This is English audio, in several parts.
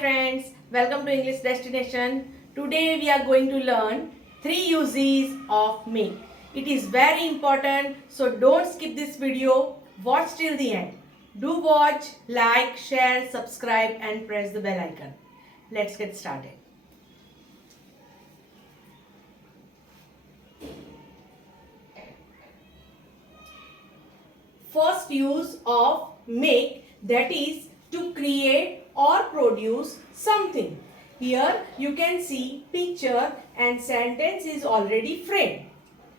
friends, welcome to English Destination. Today we are going to learn 3 uses of make. It is very important, so don't skip this video. Watch till the end. Do watch, like, share, subscribe and press the bell icon. Let's get started. First use of make, that is to create or produce something. Here you can see picture and sentence is already framed.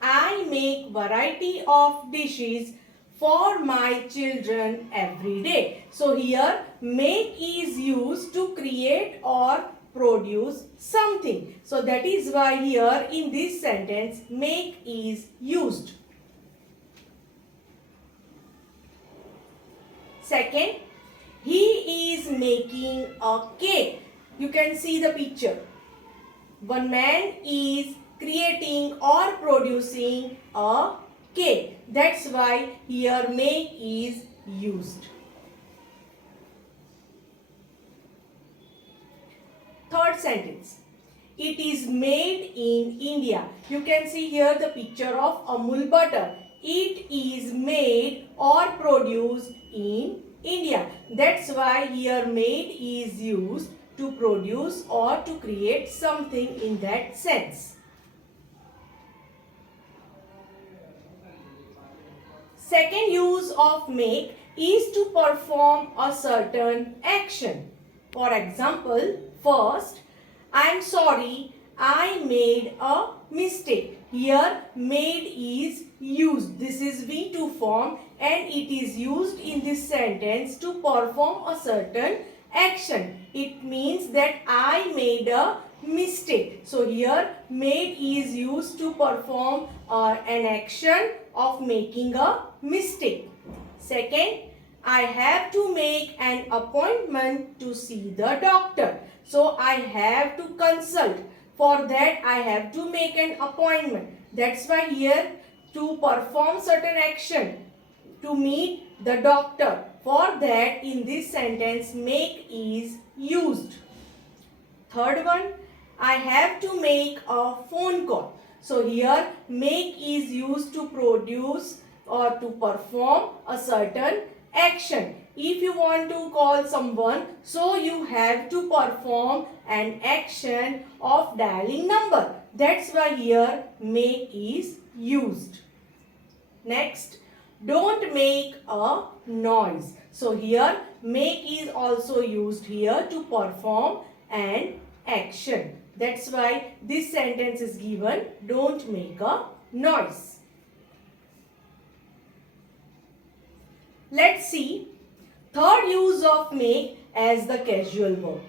I make variety of dishes for my children every day. So here make is used to create or produce something. So that is why here in this sentence make is used. Second, he is making a cake. You can see the picture. One man is creating or producing a cake. That's why here make is used. Third sentence. It is made in India. You can see here the picture of Amul butter. It is made or produced in India. That's why here made is used to produce or to create something in that sense. Second use of make is to perform a certain action. For example, first, I am sorry, I made a mistake. Here made is used. This is V2 form and it is used in this sentence to perform a certain action. It means that I made a mistake. So here made is used to perform an action of making a mistake. Second, I have to make an appointment to see the doctor. So I have to consult. For that I have to make an appointment. That's why here to perform certain action, to meet the doctor. For that in this sentence make is used. Third one, I have to make a phone call. So here make is used to produce or to perform a certain action. If you want to call someone, so you have to perform an action of dialing number. That's why here make is used. Next, don't make a noise. So here make is also used here to perform an action. That's why this sentence is given, don't make a noise. Let's see third use of make as the casual verb.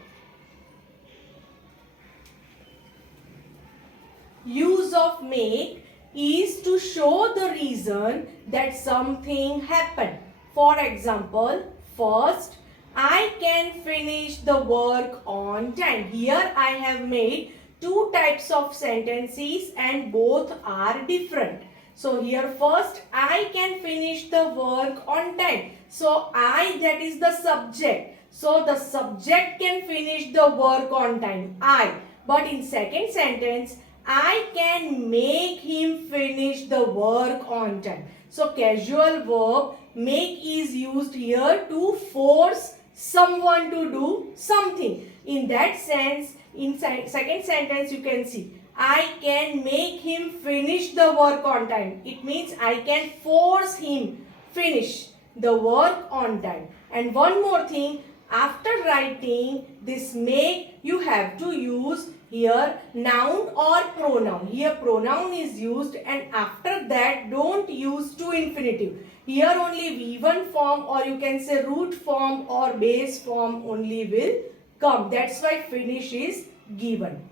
Use of make is to show the reason that something happened. For example, first, I can finish the work on time. Here I have made two types of sentences and both are different. So here first, I can finish the work on time. So I, that is the subject. So the subject can finish the work on time, I. But in second sentence, I can make him finish the work on time. So casual verb make is used here to force someone to do something. In that sense, in second sentence you can see, I can make him finish the work on time. It means I can force him finish the work on time. And one more thing, after writing this make, you have to use here noun or pronoun. Here pronoun is used and after that don't use to infinitive. Here only V1 form or you can say root form or base form only will come. That's why finish is given.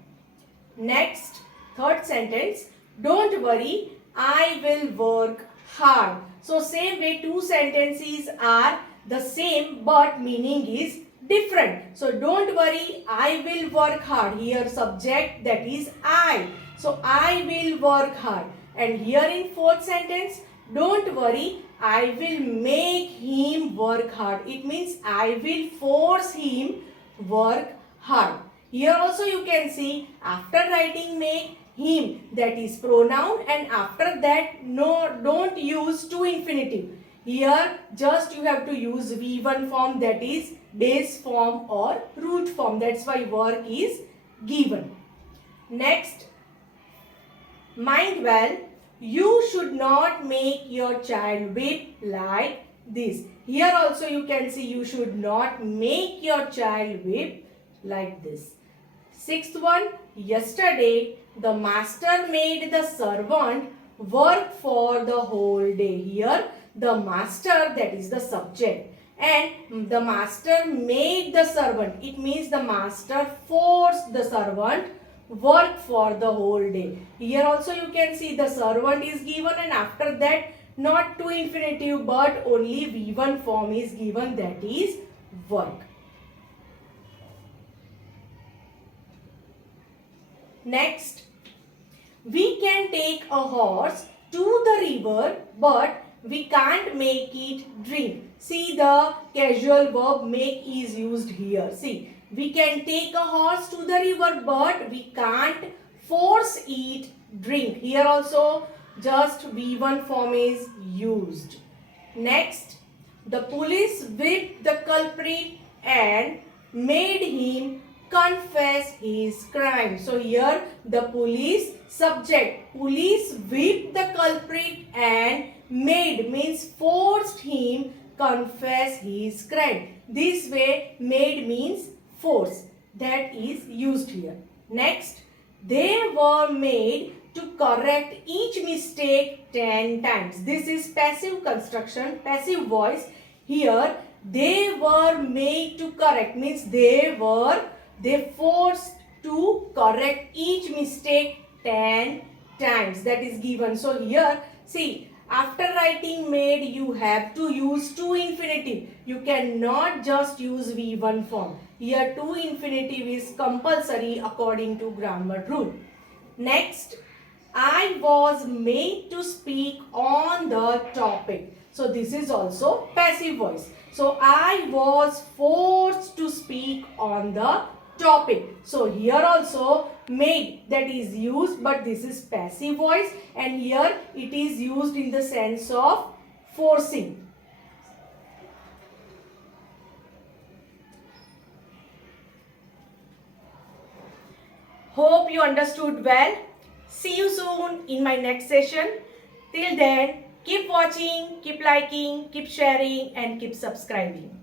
Next, third sentence, don't worry, I will work hard. So same way two sentences are the same but meaning is different. So don't worry, I will work hard. Here subject, that is I. So I will work hard. And here in fourth sentence, don't worry, I will make him work hard. It means I will force him work hard. Here also you can see after writing make, him, that is pronoun, and after that no, don't use to infinitive. Here just you have to use V1 form, that is base form or root form. That's why work is given. Next, mind well, you should not make your child weep like this. Here also you can see you should not make your child weep like this. Sixth one, yesterday the master made the servant work for the whole day. Here the master, that is the subject, and the master made the servant. It means the master forced the servant work for the whole day. Here also you can see the servant is given, and after that not to infinitive but only V1 form is given, that is work. Next, we can take a horse to the river but we can't make it drink. See, the casual verb make is used here. See, we can take a horse to the river but we can't force it drink. Here also just V1 form is used. Next, the police whipped the culprit and made him confess his crime. So here the police subject, police whipped the culprit and made means forced him confess his crime. This way made means force, that is used here. Next, they were made to correct each mistake 10 times. This is passive construction, passive voice. Here they were made to correct means they forced to correct each mistake 10 times, that is given. So here see, after writing made you have to use to infinitive. You cannot just use V1 form. Here to infinitive is compulsory according to grammar rule. Next, I was made to speak on the topic. So this is also passive voice. So I was forced to speak on the topic. So here also made, that is used, but this is passive voice, and here it is used in the sense of forcing. Hope you understood well. See you soon in my next session. Till then, keep watching, keep liking, keep sharing, and keep subscribing.